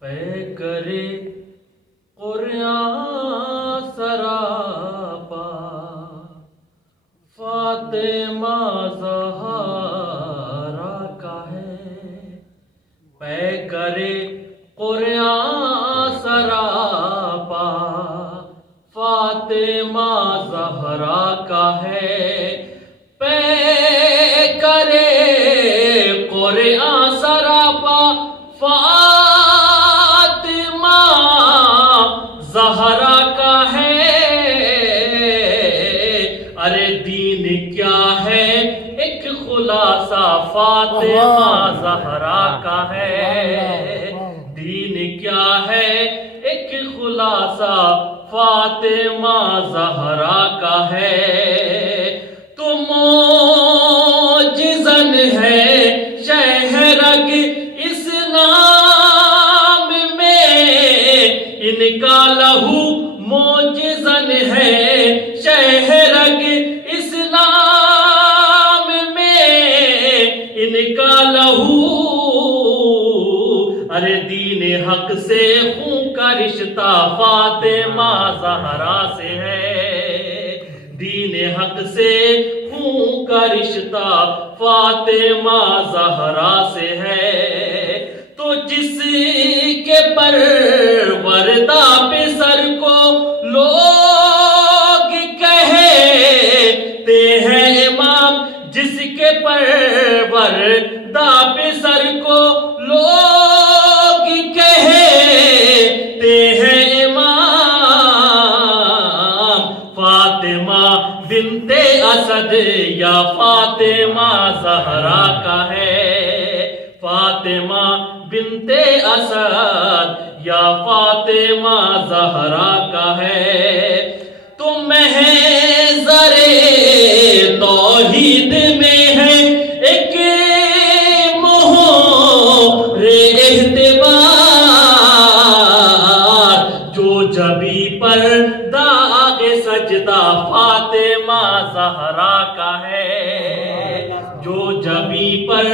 کرے قرآن سراپا فاطمہ زہرا کا ہے، پے کرے قرآن سراپا فاطمہ زہرا کا ہے، پے کرے قرآن سراپا فاطمہ زہرا کا ہے۔ ارے دین کیا ہے ایک خلاصہ فاطمہ زہرا کا ہے، دین کیا ہے ایک خلاصہ فاطمہ زہرا کا ہے۔ تو موجزن ہے شہرگ اسلام میں، ان کا لہو موجزن ہے شہرگ اسلام میں، ان کا لہو ارے دین حق سے خون کا رشتہ فاطمہ زہرا سے ہے، دین حق سے خون کا رشتہ فاطمہ زہرا سے ہے۔ تو جس کے پروردہ پسر کو لوگ کہتے ہیں امام، جس کے پروردہ پسر کو لوگ کہتے ہیں امام، فاطمہ بنت اسد یا فاطمہ زہرا کا ہے، فاطمہ بنت اسد یا فاطمہ زہرا کا ہے۔ تو محضر توحید میں ہے ایک مہر اعتبار، جو جبی پر داغ سجدہ فاطمہ زہرا کا ہے، جو جبی پر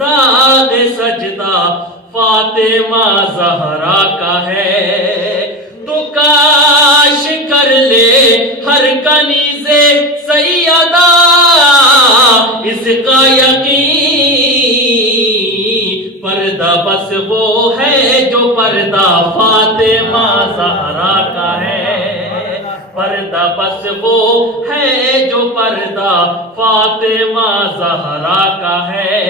داغ سجدہ فاطمہ زہرا کا ہے۔ تو کاش کر لے ہر کنیز سیدہ اس کا یقین، پردہ بس وہ ہے جو پردہ فاطمہ زہرا کا ہے، پردہ بس وہ ہے جو پردہ فاطمہ زہرا کا ہے۔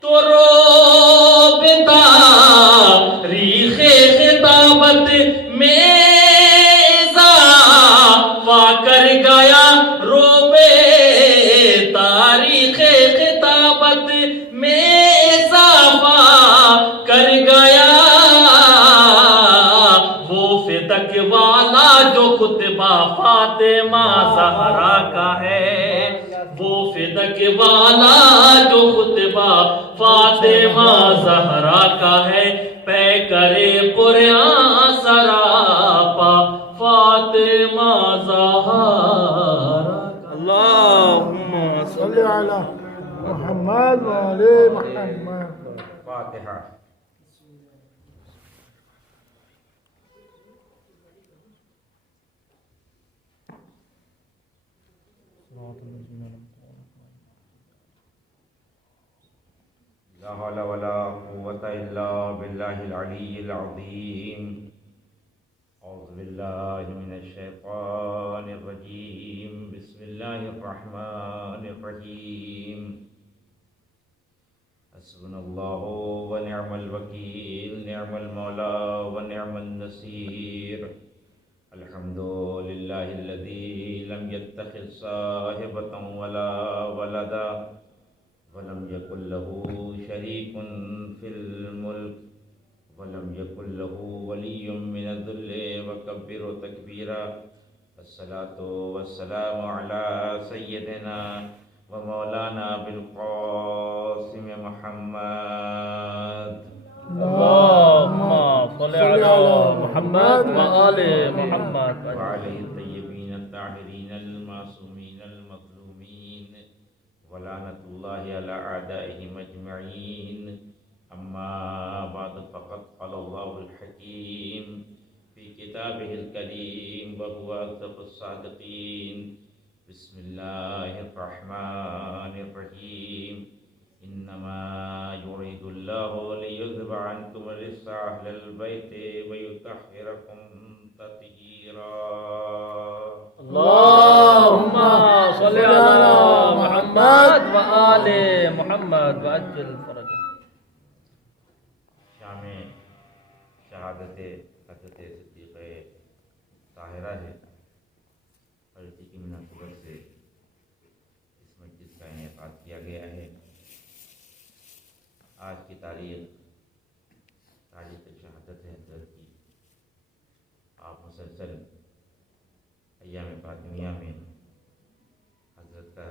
تو روب تاریخ خطابت میں اضافہ کر گیا، روب تاریخ خطابت میں اضافہ کر گیا، وہ فتق والا جو خطبہ فاطمہ زہرا کا ہے، وہ فتق والا جو خطبہ فاطمہ زہرا کا ہے، پے کرے قرآن سراپا فاطمہ زہرا۔ اللہم صلی علی محمد و علی محمد۔ فاتحہ۔ لا حول ولا قوة إلا بالله العلي العظيم۔ أعوذ بالله من الشيطان الرجيم، بسم الله الرحمن الرحيم۔ حسبنا الله ونعم الوكيل، نعم المولى ونعم النصير۔ الحمد لله الذي لم يتخذ صاحبة ولا ولدا، ولم يكن له شريك في الملك، ولم يكن له ولي من الذل، وكبره تكبيرا۔ الصلاة والسلام على سيدنا ومولانا بالقاسم محمد۔ اللهم صل على محمد وآل محمد وعلى الطيبين الطاهرين المعصومين المظلومين، ولعنة الله على أعدائهم أجمعين۔ أما بعد فقد قال الله الحكيم في كتابه الكريم وهو أصدق الصادقين. بسم الله الرحمن الرحيم. إنما يريد الله ليذهب عنكم الرجس أهل البيت ويطهركم تطهيرا. اللهم صل على محمد وآل محمد وعجل فرجه. شام شہادت حضرت صدیق طاہرہ ہے اور اسی کی مناسبت سے اس مسجد کا انعقاد کیا گیا ہے. آج کی تاریخ شہادت ہے حضرت کی. آپ مسلسل ایام فاطمیہ میں حضرت کا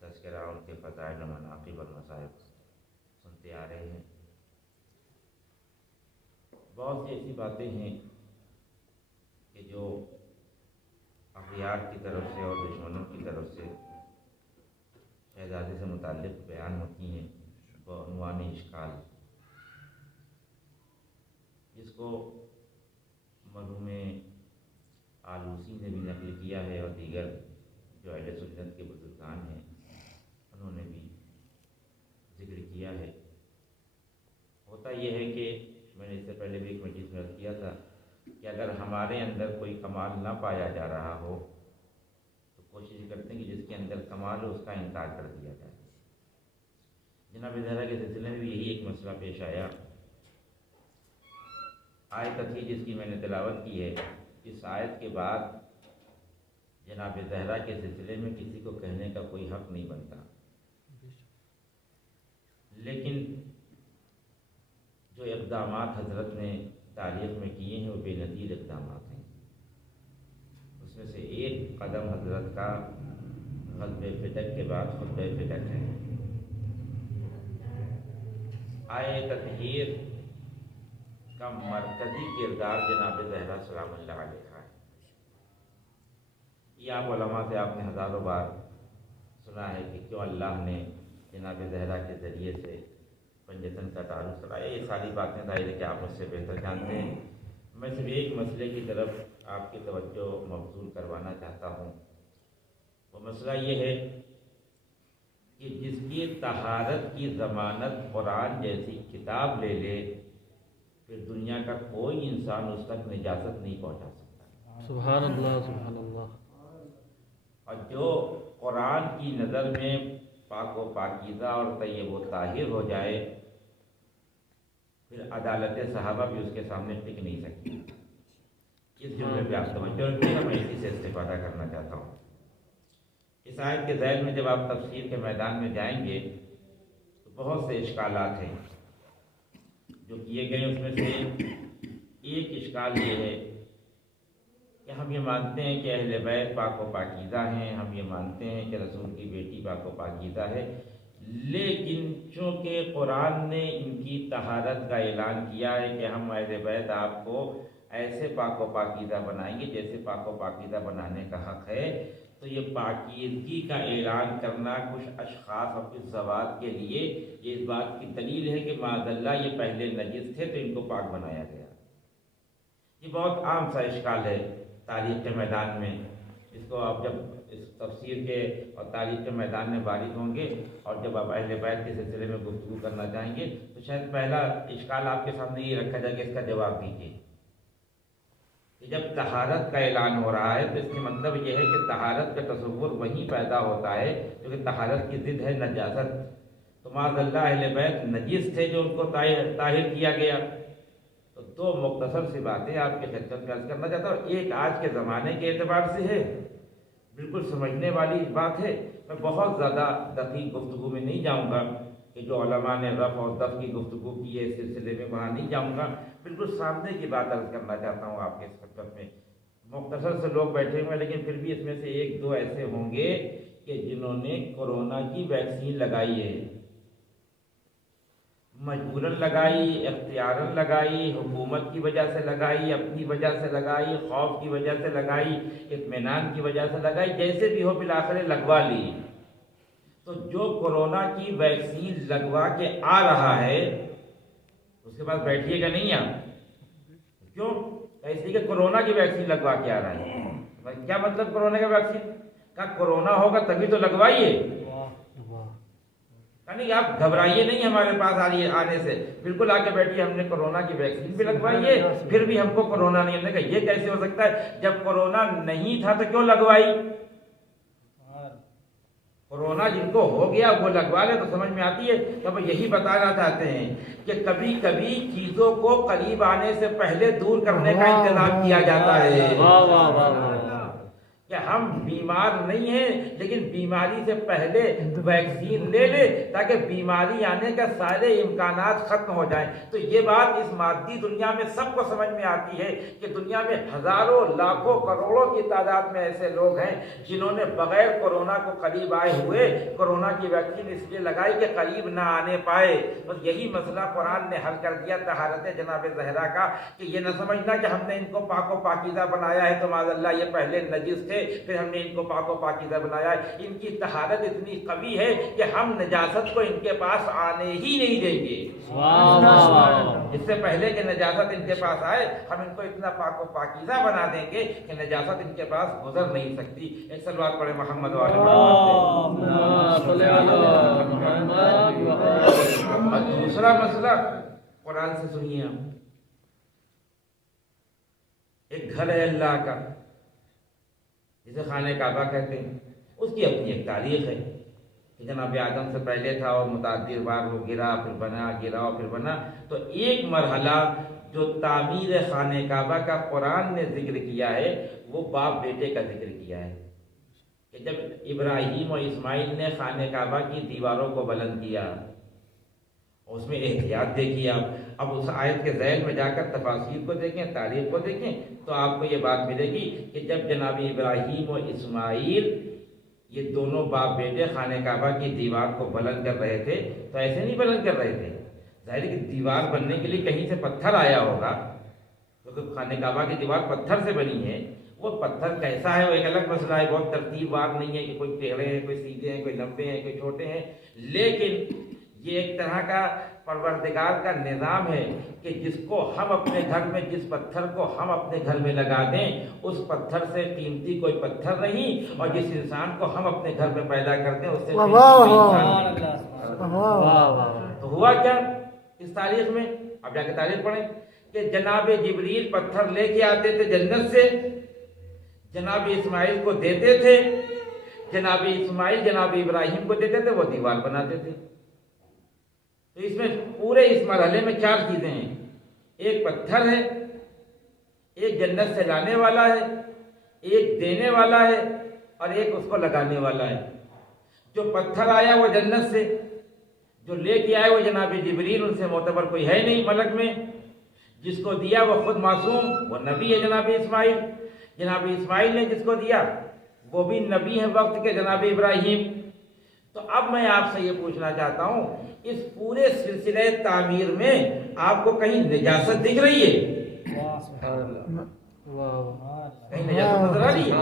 تذکرہ ان کے فضائل و مناقب اور مصائب سنتے آ رہے ہیں. بہت سی ایسی باتیں ہیں کہ جو اخیار کی طرف سے اور دشمنوں کی طرف سے شہزادے سے متعلق بیان ہوتی ہیں بعنوان اشکال، جس کو مرحوم آلوسی نے بھی نقل کیا ہے اور دیگر جو اہل سنت کے بزرگان ہیں انہوں نے بھی ذکر کیا ہے. ہوتا یہ ہے کہ میں نے اس سے پہلے بھی ایک مجلس میں عرض کیا تھا کہ اگر ہمارے اندر کوئی کمال نہ پایا جا رہا ہو تو کوشش کرتے ہیں کہ جس کے اندر کمال ہو اس کا انکار کر دیا جائے. جناب زہرا کے سلسلے میں بھی یہی ایک مسئلہ پیش آیا. آیت تھی جس کی میں نے تلاوت کی ہے، اس آیت کے بعد جناب زہرا کے سلسلے میں کسی کو کہنے کا کوئی حق نہیں بنتا، لیکن جو اقدامات حضرت نے تاریخ میں کیے ہیں وہ بے نظیر اقدامات ہیں. اس میں سے ایک قدم حضرت کا غزوہ فتح کے بعد خطبہ فتح ہے. آئے تطہیر کا مرکزی کردار جناب زہرا سلام اللہ علیہ ہے. یہ آپ علماء سے آپ نے ہزاروں بار سنا ہے کہ کیوں اللہ نے جناب زہرا کے ذریعے سے پنجتن کا تعارف کرایا. یہ ساری باتیں ظاہر ہے کہ آپ مجھ سے بہتر جانتے ہیں. میں صرف ایک مسئلے کی طرف آپ کی توجہ مبذول کروانا چاہتا ہوں. وہ مسئلہ یہ ہے کہ جس کی طہارت کی ضمانت قرآن جیسی کتاب لے لے پھر دنیا کا کوئی انسان اس تک نجاست نہیں پہنچا سکتا. سبحان اللہ سبحان اللہ. اور جو قرآن کی نظر میں پاک و پاکیزہ اور طیب و طاہر ہو جائے پھر عدالت صحابہ بھی اس کے سامنے ٹک نہیں سکتی. اس جملے پہ آپ توجہ رکھیے گا، میں اسی سے استفادہ کرنا چاہتا ہوں. اس آیت کے ذیل میں جب آپ تفسیر کے میدان میں جائیں گے تو بہت سے اشکالات ہیں جو کیے گئے. اس میں سے ایک اشکال یہ ہے کہ ہم یہ مانتے ہیں کہ اہل بیت پاک و پاکیزہ ہیں، ہم یہ مانتے ہیں کہ رسول کی بیٹی پاک و پاکیزہ ہے، لیکن چونکہ قرآن نے ان کی طہارت کا اعلان کیا ہے کہ ہم اہل بیت آپ کو ایسے پاک و پاکیزہ بنائیں گے جیسے پاک و پاکیزہ بنانے کا حق ہے، تو یہ پاکیزگی کا اعلان کرنا کچھ اشخاص اور کچھ ذوات کے لیے یہ اس بات کی دلیل ہے کہ معاذ اللہ یہ پہلے نجس تھے تو ان کو پاک بنایا گیا. یہ بہت عام سا اشکال ہے تاریخ کے میدان میں. اس کو آپ جب اس تفسیر کے اور تاریخ کے میدان میں وارد ہوں گے اور جب آپ اہل بیت کے سلسلے میں گفتگو کرنا چاہیں گے تو شاید پہلا اشکال آپ کے سامنے یہ رکھا جائے کہ اس کا جواب دیجیے کہ جب طہارت کا اعلان ہو رہا ہے تو اس کا مطلب یہ ہے کہ طہارت کا تصور وہیں پیدا ہوتا ہے کیونکہ طہارت کی ضد ہے نجاست. تو معاذ اللہ اہل بیت نجس تھے جو ان کو طاہر کیا گیا. تو دو مختصر سی باتیں آپ کے خدمت میں عرض کرنا چاہتا ہوں. ایک آج کے زمانے کے اعتبار سے ہے، بالکل سمجھنے والی بات ہے. میں بہت زیادہ دقیق گفتگو میں نہیں جاؤں گا کہ جو علماء نے رفع اور دفع کی گفتگو کی ہے اس سلسلے میں وہاں نہیں جاؤں گا. بالکل سامنے کی بات عرض کرنا چاہتا ہوں آپ کے اس خدمت میں. مختصر سے لوگ بیٹھے ہوئے ہیں لیکن پھر بھی اس میں سے ایک دو ایسے ہوں گے کہ جنہوں نے کورونا کی ویکسین لگائی ہے، مجبوراً لگائی، اختیاراً لگائی، حکومت کی وجہ سے لگائی، اپنی وجہ سے لگائی، خوف کی وجہ سے لگائی، اطمینان کی وجہ سے لگائی، جیسے بھی ہو بالآخر لگوا لی. تو جو کورونا کی ویکسین لگوا کے آ رہا ہے اس کے پاس بیٹھیے گا نہیں آپ. کیوں؟ ایسے کہ کورونا کی ویکسین لگوا کے آ رہا ہے. کیا مطلب کورونا کا ویکسین؟ کہا کورونا ہوگا تبھی تو لگوائیے. نہیں آپ گھبرائیے نہیں ہمارے پاس آنے سے، بالکل آ کے بیٹھیے، ہم نے کورونا کی ویکسین بھی لگوائی ہے، پھر بھی ہم کو کورونا نہیں. ہم نے کہا یہ کیسے ہو سکتا ہے؟ جب کورونا نہیں تھا تو کیوں لگوائی؟ کورونا جن کو ہو گیا وہ لگوا لے تو سمجھ میں آتی ہے. تو یہی بتانا چاہتے ہیں کہ کبھی کبھی چیزوں کو قریب آنے سے پہلے دور کرنے کا انتظام کیا جاتا ہے. کہ ہم بیمار نہیں ہیں لیکن بیماری سے پہلے ویکسین لے لے تاکہ بیماری آنے کا سارے امکانات ختم ہو جائیں. تو یہ بات اس مادی دنیا میں سب کو سمجھ میں آتی ہے کہ دنیا میں ہزاروں لاکھوں کروڑوں کی تعداد میں ایسے لوگ ہیں جنہوں نے بغیر کورونا کو قریب آئے ہوئے کورونا کی ویکسین اس لیے لگائی کہ قریب نہ آنے پائے. بس یہی مسئلہ قرآن نے حل کر دیا طہارت جناب زہرا کا کہ یہ نہ سمجھنا کہ ہم نے ان کو پاک و پاکیزہ بنایا ہے تو معاذ اللہ یہ پہلے نجس تھے پھر ہم نے ان کو پاک و پاکیزہ بنایا ہے. ان کی طہارت اتنی قوی ہے کہ ہم نجاست کو ان کے پاس آنے ہی نہیں دیں گے. اس سے پہلے کہ نجاست ان کے پاس آئے ہم ان کو اتنا پاک و پاکیزہ بنا دیں گے کہ نجاست ان کے پاس گزر نہیں سکتی. ایک صلوات پڑھے محمد والے. اور دوسرا مسئلہ قرآن سے سنیے آپ. ایک گھر ہے اللہ کا جسے خانہ کعبہ کہتے ہیں، اس کی اپنی ایک تاریخ ہے کہ جناب آدم سے پہلے تھا اور متعدد بار وہ گرا پھر بنا، گرا اور پھر بنا. تو ایک مرحلہ جو تعمیر خانہ کعبہ کا قرآن نے ذکر کیا ہے وہ باپ بیٹے کا ذکر کیا ہے کہ جب ابراہیم اور اسماعیل نے خانہ کعبہ کی دیواروں کو بلند کیا، اس میں احتیاط دیکھیے آپ. اب اس آیت کے ذیل میں جا کر تفاسیر کو دیکھیں، تاریخ کو دیکھیں تو آپ کو یہ بات ملے گی کہ جب جناب ابراہیم اور اسماعیل یہ دونوں باپ بیٹے خانہ کعبہ کی دیوار کو بلند کر رہے تھے تو ایسے نہیں بلند کر رہے تھے. ظاہر ہے کہ دیوار بننے کے لیے کہیں سے پتھر آیا ہوگا کیونکہ خانہ کعبہ کی دیوار پتھر سے بنی ہے. وہ پتھر کیسا ہے وہ ایک الگ مسئلہ ہے، بہت ترتیب وار نہیں ہے کہ کوئی ٹیڑھے ہیں، کوئی سیدھے ہیں، کوئی لمبے ہیں، کوئی چھوٹے ہیں. لیکن یہ ایک طرح کا پروردگار کا نظام ہے کہ جس کو ہم اپنے گھر میں، جس پتھر کو ہم اپنے گھر میں لگا دیں اس پتھر سے قیمتی کوئی پتھر نہیں، اور جس انسان کو ہم اپنے گھر میں پیدا کرتے ہیں اس سے قیمتی کوئی انسان نہیں. تو ہوا کیا اس تاریخ میں؟ اب جا کے تاریخ پڑھیں کہ جناب جبریل پتھر لے کے آتے تھے جنت سے، جناب اسماعیل کو دیتے تھے، جناب اسماعیل جناب ابراہیم کو دیتے تھے، وہ دیوار بناتے تھے. تو اس میں پورے اس مرحلے میں چار چیزیں ہیں. ایک پتھر ہے، ایک جنت سے لانے والا ہے، ایک دینے والا ہے اور ایک اس کو لگانے والا ہے. جو پتھر آیا وہ جنت سے، جو لے کے آئے وہ جناب جبریل، ان سے معتبر کوئی ہے نہیں ملک میں. جس کو دیا وہ خود معصوم، وہ نبی ہے جناب اسماعیل. جناب اسماعیل نے جس کو دیا وہ بھی نبی ہے وقت کے جناب ابراہیم. تو اب میں آپ سے یہ پوچھنا چاہتا ہوں اس پورے سلسلے تعمیر میں آپ کو کہیں نجاست دکھ رہی ہے؟ کہیں نجاست نظر آ رہی ہے؟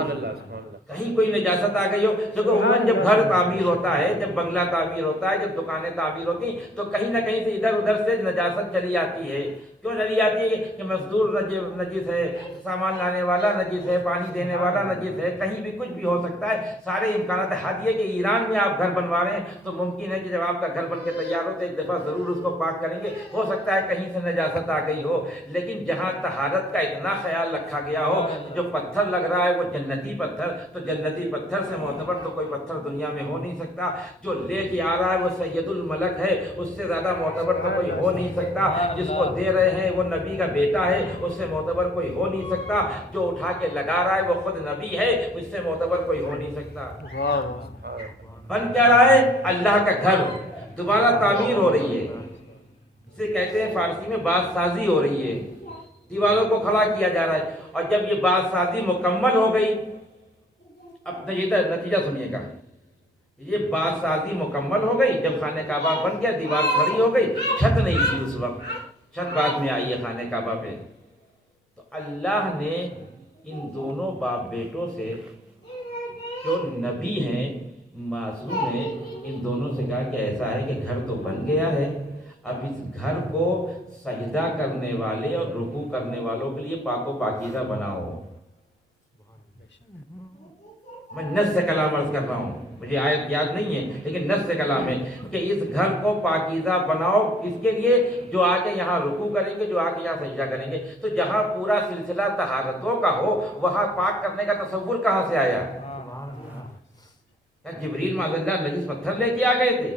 کہیں کوئی نجاست آ گئی ہو؟ دیکھو عموماً جب گھر تعمیر ہوتا ہے، جب بنگلہ تعمیر ہوتا ہے، جب دکانیں تعمیر ہوتی ہیں تو کہیں نہ کہیں سے ادھر ادھر سے نجاست چلی آتی ہے. کیوں چلی آتی ہے؟ کہ مزدور نجس ہے، سامان لانے والا نجس ہے، پانی دینے والا نجس ہے، کہیں بھی کچھ بھی ہو سکتا ہے. سارے امکانات. حد یہ کہ ایران میں آپ گھر بنوا رہے ہیں تو ممکن ہے کہ جب آپ کا گھر بن کے تیار ہو تو ایک دفعہ ضرور اس کو پاک کریں گے. ہو سکتا ہے کہیں سے نجاست آ گئی ہو. لیکن جہاں طہارت کا اتنا خیال رکھا گیا ہو، جو پتھر لگ رہا ہے وہ جنتی پتھر، تو جنتی پتھر سے معتبر تو کوئی پتھر دنیا میں ہو نہیں سکتا. جو لے کے آ رہا ہے وہ سید الملک ہے، اس سے زیادہ معتبر تو کوئی ہو نہیں سکتا. جس کو دے رہے ہیں وہ نبی کا بیٹا ہے، اس سے معتبر کوئی ہو نہیں سکتا. جو اٹھا کے لگا رہا ہے وہ خود نبی ہے، اس سے معتبر کوئی ہو نہیں سکتا. بن کیا رہا ہے؟ اللہ کا گھر دوبارہ تعمیر ہو رہی ہے. اسے کہتے ہیں فارسی میں باز سازی ہو رہی ہے. دیواروں کو کھڑا کیا جا رہا ہے. اور جب یہ باز سازی مکمل ہو گئی، اب نتیجہ سنیے گا. یہ باز سازی مکمل ہو گئی، جب خانہ کعبہ بن گیا، دیوار کھڑی ہو گئی، چھت نہیں تھی اس وقت، چھت بعد میں آئی ہے خانہ کعبہ پہ. تو اللہ نے ان دونوں باپ بیٹوں سے جو نبی ہیں، معصوم ہیں، ان دونوں سے کہا کہ ایسا ہے کہ گھر تو بن گیا ہے، اب اس گھر کو سجدہ کرنے والے اور رکوع کرنے والوں کے لیے پاک و پاکیزہ بناؤ. میں نص سے کلام عرض کر رہا ہوں، مجھے آیت یاد نہیں ہے لیکن نص سے کلام ہے کہ اس گھر کو پاکیزہ بناؤ. اس کے لیے جو آ کے یہاں رکوع کریں گے، جو آ کے یہاں سجدہ کریں گے، تو جہاں پورا سلسلہ طہارتوں کا ہو وہاں پاک کرنے کا تصور کہاں سے آیا؟ کیا جبریل معاذ اللہ نجس پتھر لے کے آ گئے تھے؟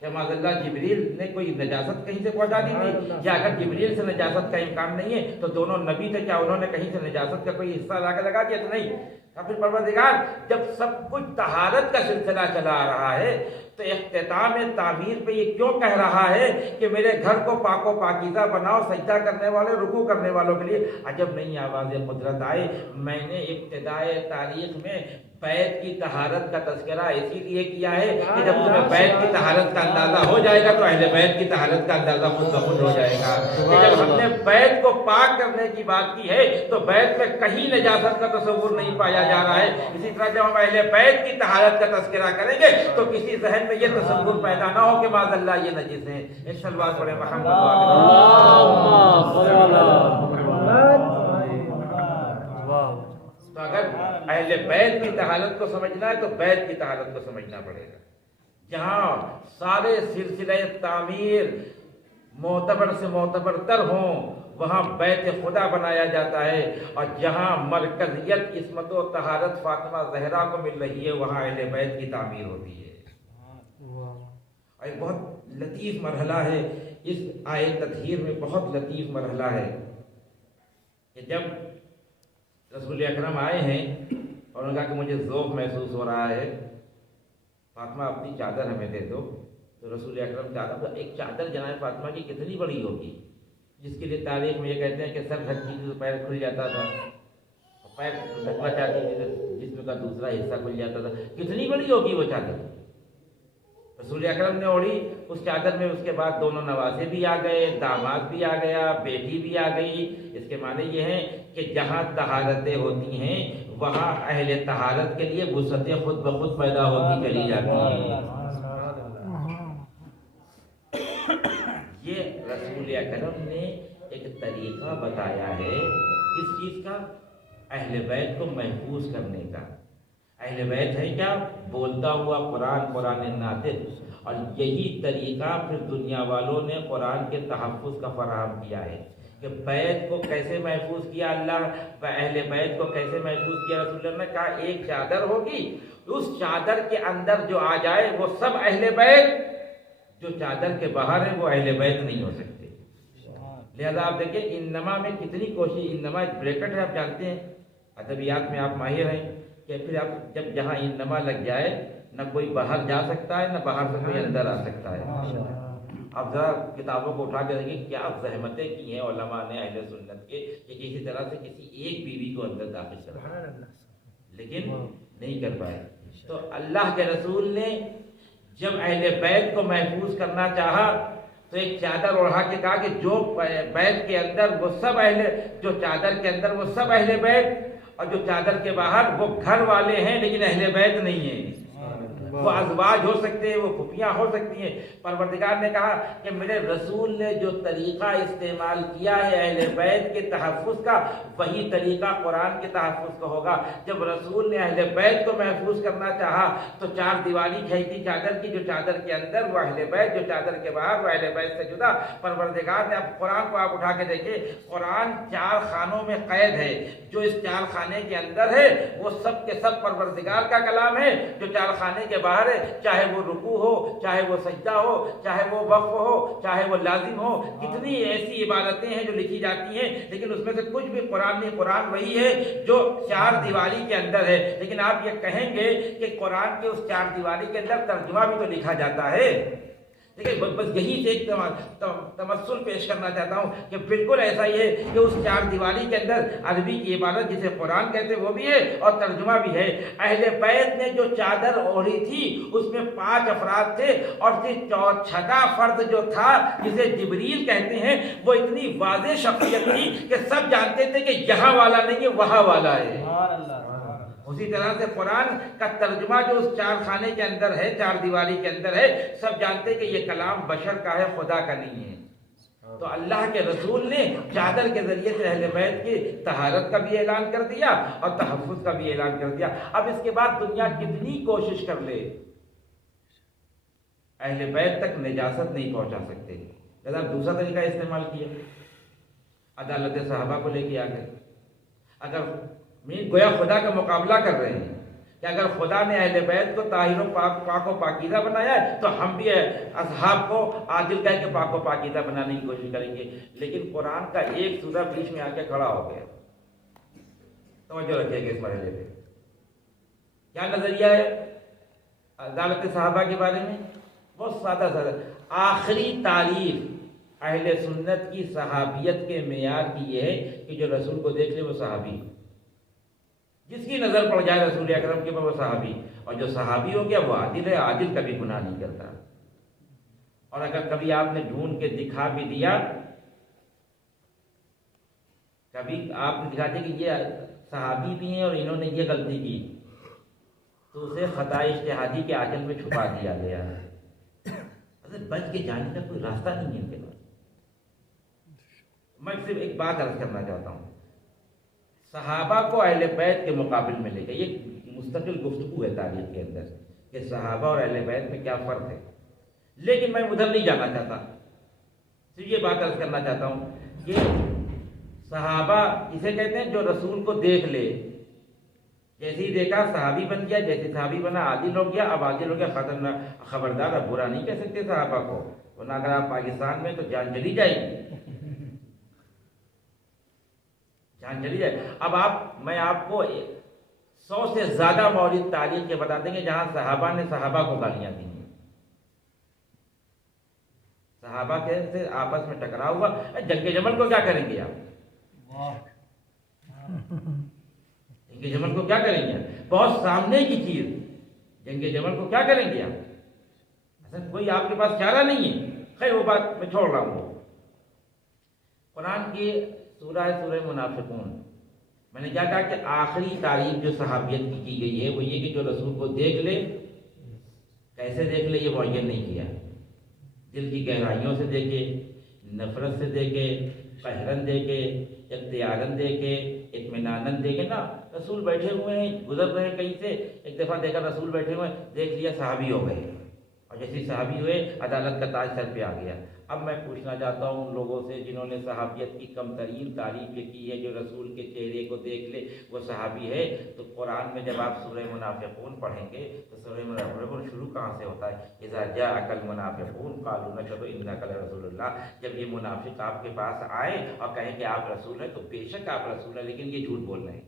کیا معاذ اللہ جبریل نے کوئی نجاست کہیں سے پہنچا دی تھی؟ یا اگر جبریل سے نجاست کا امکان نہیں ہے تو دونوں نبی تھے، کیا انہوں نے کہیں سے نجاست کا کوئی حصہ لا کے لگا دیا؟ تو نہیں. پھر پروردگار جب سب کچھ طہارت کا سلسلہ چلا آ رہا ہے تو اختتام تعمیر پہ یہ کیوں کہہ رہا ہے کہ میرے گھر کو پاک و پاکیزہ بناؤ سجدہ کرنے والے رکوع کرنے والوں کے لیے؟ عجب نہیں آواز قدرت آئے. میں نے ابتدائے تاریخ میں بیت کی طہارت کا تذکرہ اسی لیے کیا ہے کہ جب تمہیں بیت کی طہارت کا اندازہ ہو جائے گا تو اہل بیت کی طہارت کا اندازہ خود بخود ہو جائے گا. کہ جب ہم نے بیت کو پاک کرنے کی بات کی ہے تو بیت میں کہیں نجاست کا تصور نہیں پایا جا رہا ہے. اسی طرح جب ہم اہل بیت کی طہارت کا تذکرہ کریں گے تو کسی ذہن میں یہ تصور پیدا نہ ہو کہ معاذ اللہ یہ نجس ہیں. ایک سلوات پڑھیں تو اگر اہل بیت کی طہارت کو سمجھنا ہے تو بیت کی طہارت کو سمجھنا پڑے گا. جہاں سارے سلسلہ تعمیر معتبر سے معتبر تر ہوں وہاں بیت خدا بنایا جاتا ہے، اور جہاں مرکزیت عصمت و طہارت فاطمہ زہرا کو مل رہی ہے وہاں اہل بیت کی تعمیر ہوتی ہے. اور ایک بہت لطیف مرحلہ ہے اس آیت تطہیر میں، بہت لطیف مرحلہ ہے کہ جب رسول اکرم آئے ہیں اور انہوں نے کہا کہ مجھے ذوق محسوس ہو رہا ہے، فاطمہ اپنی چادر ہمیں دے دو. تو رسول اکرم چادر، ایک چادر جناب فاطمہ کی کتنی بڑی ہوگی، جس کے لیے تاریخ میں یہ کہتے ہیں کہ سر ڈھکتی تھی تو پیر کھل جاتا تھا، پیر ڈھکنا چاہتی تھی تو جسم کا دوسرا حصہ کھل جاتا تھا. کتنی بڑی ہوگی وہ چادر. رسول اکرم نے اوڑھی اس چادر میں. اس کے بعد دونوں نوازے بھی آ گئے، داماد بھی آ گیا، بیٹی بھی آ گئی. اس کے معنی یہ ہے کہ جہاں طہارتیں ہوتی ہیں وہاں اہل طہارت کے لیے وسعتیں خود بخود پیدا ہوتی چلی جاتی ہیں. یہ رسول اکرم نے ایک طریقہ بتایا ہے کس چیز کا؟ اہل بیت کو محفوظ کرنے کا. اہل بیت ہے کیا؟ بولتا ہوا قرآن، قرآن ناطق. اور یہی طریقہ پھر دنیا والوں نے قرآن کے تحفظ کا فراہم کیا ہے کہ بیت کو کیسے محفوظ کیا اللہ، اہل بیت کو کیسے محفوظ کیا. رسول اللہ نے کہا ایک چادر ہوگی، اس چادر کے اندر جو آ جائے وہ سب اہل بیت، جو چادر کے باہر ہیں وہ اہل بیت نہیں ہو سکتے. لہذا آپ دیکھیں انما میں کتنی کوشش، انما ایک بریکٹ ہے، آپ جانتے ہیں ادبیات میں آپ ماہر ہیں کہ پھر آپ جب جہاں انما لگ جائے نہ کوئی باہر جا سکتا ہے نہ باہر سے کوئی اندر آ سکتا ہے. آپ ذرا کتابوں کو اٹھا کے دیکھیں کیا زحمتیں کی ہیں علماء نے اہل سنت کے کہ کسی طرح سے کسی ایک بیوی کو اندر داخل کرا، لیکن نہیں کر پائے. تو اللہ کے رسول نے جب اہل بیت کو محفوظ کرنا چاہا تو ایک چادر اوڑھا کے کہا کہ جو بیت کے اندر وہ سب اہل، جو چادر کے اندر وہ سب اہل بیت، اور جو چادر کے باہر وہ گھر والے ہیں لیکن اہل بیت نہیں ہیں. وہ ازواج ہو سکتے ہیں، وہ پھپھیاں ہو سکتی ہیں. پروردگار نے کہا کہ میرے رسول نے جو طریقہ استعمال کیا ہے اہل بیت کے تحفظ کا وہی طریقہ قرآن کے تحفظ کا ہوگا. جب رسول نے اہل بیت کو محفوظ کرنا چاہا تو چار دیواری کھینچی چادر کی، جو چادر کے اندر وہ اہل بیت، جو چادر کے باہر وہ اہل بیت سے جدا. پروردگار نے، اب قرآن کو آپ اٹھا کے دیکھیں، قرآن چار خانوں میں قید ہے. جو اس چار خانے کے اندر ہے وہ سب کے سب پروردگار کا کلام ہے. جو چار خانے کے باہر ہے، چاہے وہ رکوع ہو، چاہے وہ سجدہ ہو، چاہے وہ وقف ہو، چاہے وہ لازم ہو، کتنی ایسی عبادتیں ہیں جو لکھی جاتی ہیں لیکن اس میں سے کچھ بھی قرآن نہیں. قرآن وہی ہے جو چار دیواری کے اندر ہے. لیکن آپ یہ کہیں گے کہ قرآن کے اس چار دیواری کے اندر ترجمہ بھی تو لکھا جاتا ہے. دیکھیں بس یہی سے ایک تمثل پیش کرنا چاہتا ہوں کہ بالکل ایسا ہی ہے کہ اس چار دیواری کے اندر عربی کی عبادت جسے قرآن کہتے ہیں وہ بھی ہے اور ترجمہ بھی ہے. اہل بیت نے جو چادر اوڑھی تھی اس میں 5 افراد تھے، اور چھٹا فرد جو تھا جسے جبریل کہتے ہیں وہ اتنی واضح شخصیت تھی کہ سب جانتے تھے کہ یہاں والا نہیں ہے وہاں والا ہے. اسی طرح سے قرآن کا ترجمہ جو اس چار خانے کے اندر ہے، چار دیواری کے اندر ہے، سب جانتے کہ یہ کلام بشر کا ہے، خدا کا نہیں ہے۔ تو اللہ کے رسول نے چادر کے ذریعے سے اہل بیت کی طہارت کا بھی اعلان کر دیا اور تحفظ کا بھی اعلان کر دیا۔ اب اس کے بعد دنیا کتنی کوشش کر لے، اہل بیت تک نجاست نہیں پہنچا سکتے۔ لہذا دوسرا طریقہ استعمال کیا، عدالت صحابہ کو لے کے آ گئے۔ اگر گویا خدا کا مقابلہ کر رہے ہیں کہ اگر خدا نے اہل بیت کو طاہر و پاک و پاکیزہ بنایا ہے تو ہم بھی اصحاب کو عادل کہہ کے پاک و پاکیزہ بنانے کی کوشش کریں گے۔ لیکن قرآن کا ایک سورہ بیچ میں آ کے کھڑا ہو گیا۔ توجہ رکھیے گا اس مرحلے پہ، کیا نظریہ ہے عدالت صحابہ کے بارے میں؟ بہت سادہ سادہ، آخری تعریف اہل سنت کی صحابیت کے معیار کی یہ ہے کہ جو رسول کو دیکھ لے وہ صحابی، جس کی نظر پڑ جائے رسول اکرم کے پر وہ صحابی، اور جو صحابی ہو گیا وہ عادل ہے، عادل کبھی گناہ نہیں کرتا۔ اور اگر کبھی آپ نے ڈھونڈ کے دکھا بھی دیا، کبھی آپ نے دکھا دیا کہ یہ صحابی بھی ہیں اور انہوں نے یہ غلطی کی، تو اسے خطا اجتہادی کے آنچل میں چھپا دیا گیا ہے۔ بچ کے جانے کا کوئی راستہ نہیں ہے ان کے پاس۔ میں صرف ایک بات عرض کرنا چاہتا ہوں، صحابہ کو اہل بیت کے مقابل میں لے کے یہ مستقل گفتگو ہے تاریخ کے اندر کہ صحابہ اور اہل بیت میں کیا فرق ہے، لیکن میں ادھر نہیں جانا چاہتا، صرف یہ بات عرض کرنا چاہتا ہوں کہ صحابہ اسے کہتے ہیں جو رسول کو دیکھ لے، جیسے ہی دیکھا صحابی بن گیا، جیسے صحابی بنا عادل ہو گیا، اب عادل ہو گیا خبردار، اب برا نہیں کہہ سکتے صحابہ کو، ورنہ اگر آپ پاکستان میں تو جان چلی جائے گی، جان چلی جائے۔ اب میں آپ کو 100 سے زیادہ مورد تاریخ کے بتا دیں گے جہاں صحابہ نے صحابہ کو گالیاں دی ہیں، صحابہ کے سے آپس میں ٹکراؤ ہوا۔ جنگ جمل کو کیا کریں گے آپ؟ جنگ جمل کو کیا کریں گے؟ بہت سامنے کی چیز، جنگ جمل کو کیا کریں گے آپ؟ اصل کوئی آپ کے پاس چارہ نہیں ہے۔ خیر وہ بات میں چھوڑ رہا ہوں۔ قرآن کی سورہ منافقون، میں نے کیا کہا کہ آخری تعریف جو صحابیت کی گئی ہے وہ یہ کہ جو رسول کو دیکھ لے، کیسے دیکھ لے یہ معین نہیں کیا، دل کی گہرائیوں سے دیکھے، نفرت سے دیکھے، قہرن دیکھے، اختیارن دیکھے، اطمینانن دیکھے نا۔ رسول بیٹھے ہوئے ہیں، گزر رہے ہیں کہیں سے، ایک دفعہ دیکھا رسول بیٹھے ہوئے ہیں، دیکھ لیا صحابی ہو گئے، اور جیسے صحابی ہوئے عدالت کا تاج سر پہ آ گیا۔ اب میں پوچھنا چاہتا ہوں ان لوگوں سے جنہوں نے صحابیت کی کم ترین تعریف یہ کی ہے، جو رسول کے چہرے کو دیکھ لے وہ صحابی ہے، تو قرآن میں جب آپ سورہ منافقون پڑھیں گے تو سورہ منافقون شروع کہاں سے ہوتا ہے؟ اذا جاءک المنافقون قالوا نشهد انک لرسول اللہ۔ جب یہ منافق آپ کے پاس آئے اور کہیں کہ آپ رسول ہیں تو بے شک آپ رسول ہیں، لیکن یہ جھوٹ بول رہے ہیں۔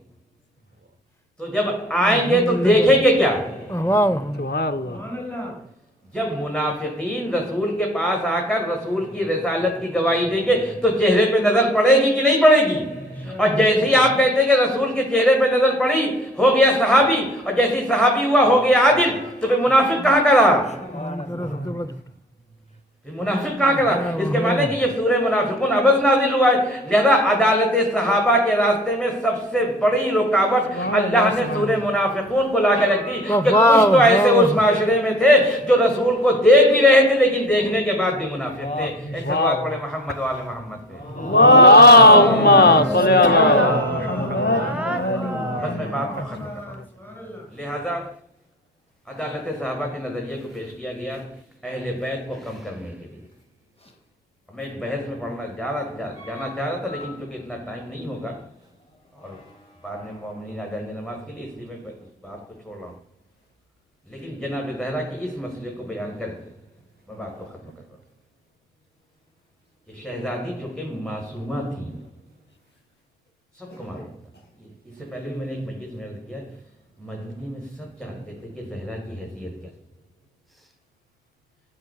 تو جب آئیں گے تو دیکھیں گے کیا؟ جب منافقین رسول کے پاس آ کر رسول کی رسالت کی گواہی دیں گے تو چہرے پہ نظر پڑے گی کہ نہیں پڑے گی؟ اور جیسے ہی آپ کہتے ہیں کہ رسول کے چہرے پہ نظر پڑی ہو گیا صحابی، اور جیسے ہی صحابی ہوا ہو گیا عادل، تو پھر منافق کہاں کا رہا؟ منافق کہاں کا رہا؟ اس کے معنی کہ یہ سورہ منافقون ابز نازل ہوا ہے۔ لہذا عدالت صحابہ کے راستے میں سب سے بڑی رکاوٹ اللہ نے سورہ منافقون کو لا کے رکھ دی کہ کچھ تو ایسے اس معاشرے میں تھے جو رسول کو دیکھ بھی رہے تھے لیکن دیکھنے کے بعد بھی منافق تھے۔ ایک بات پڑھے محمد وآل محمد پہ، اللہم صلی اللہ۔ بس میں بات کو ختم کر رہا ہوں۔ لہذا عدالت صحابہ کے نظریے کو پیش کیا گیا اہل بیت کو کم کرنے کے لیے۔ میں ایک بحث میں جانا چاہ رہا تھا، لیکن چونکہ اتنا ٹائم نہیں ہوگا اور بعد میں مومنین آ جائیں گے نماز کے لیے، اس لیے میں بات کو چھوڑ رہا ہوں۔ لیکن جناب زہرا کی اس مسئلے کو بیان کر کے میں بات کو ختم کر رہا ہوں۔ یہ شہزادی چونکہ معصومہ تھی، سب کو معلوم تھا۔ اس سے پہلے بھی میں نے ایک مجلس میں عرض کیا، مدینے میں سب چاہتے تھے کہ زہرا کی حیثیت کیا،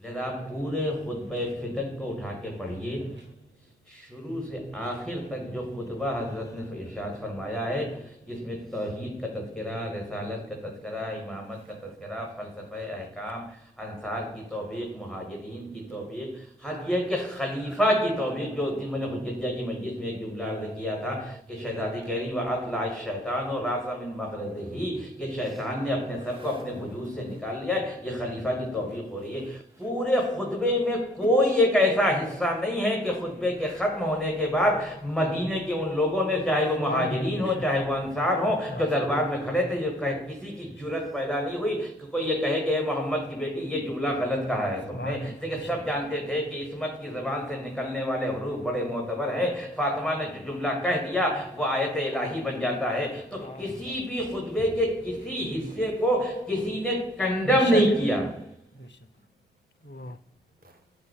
لہذا آپ پورے خطبہ فتن کو اٹھا کے پڑھیے، شروع سے آخر تک جو خطبہ حضرت نے ارشاد فرمایا ہے، جس میں توحید کا تذکرہ، رسالت کا تذکرہ، امامت کا تذکرہ، فلسفہ احکام، انصار کی توبیخ، مہاجرین کی توبیخ، حد یہ کہ خلیفہ کی توبیخ، جو اس دن میں نے حجتیہ کی مجلس میں ایک جملہ عرض کیا تھا کہ شہزادی کہہ رہی وَأَطْلَعَ الشَّيْطَانُ رَأْسَهُ مِنْ مَغْرِزِهِ، کہ شیطان نے اپنے سر کو اپنے وجود سے نکال لیا ہے، یہ خلیفہ کی توبیخ ہو رہی ہے۔ پورے خطبے میں کوئی ایک ایسا حصہ نہیں ہے کہ خطبے کے ختم ہونے کے بعد مدینے کے ان لوگوں نے، چاہے وہ مہاجرین ہوں چاہے وہ انصار ہوں، جو دربار میں کھڑے تھے، جو کسی کی جرت پیدا نہیں ہوئی کہ کوئی یہ کہے کہ اے محمد کی بیٹی یہ جملہ غلط کہا ہے تم نے، لیکن سب جانتے تھے کہ عصمت کی زبان سے نکلنے والے حروف بڑے معتبر ہیں، فاطمہ نے جو جملہ کہہ دیا وہ آیت الہی بن جاتا ہے۔ تو کسی بھی خطبے کے کسی حصے کو کسی نے کنڈم نہیں کیا،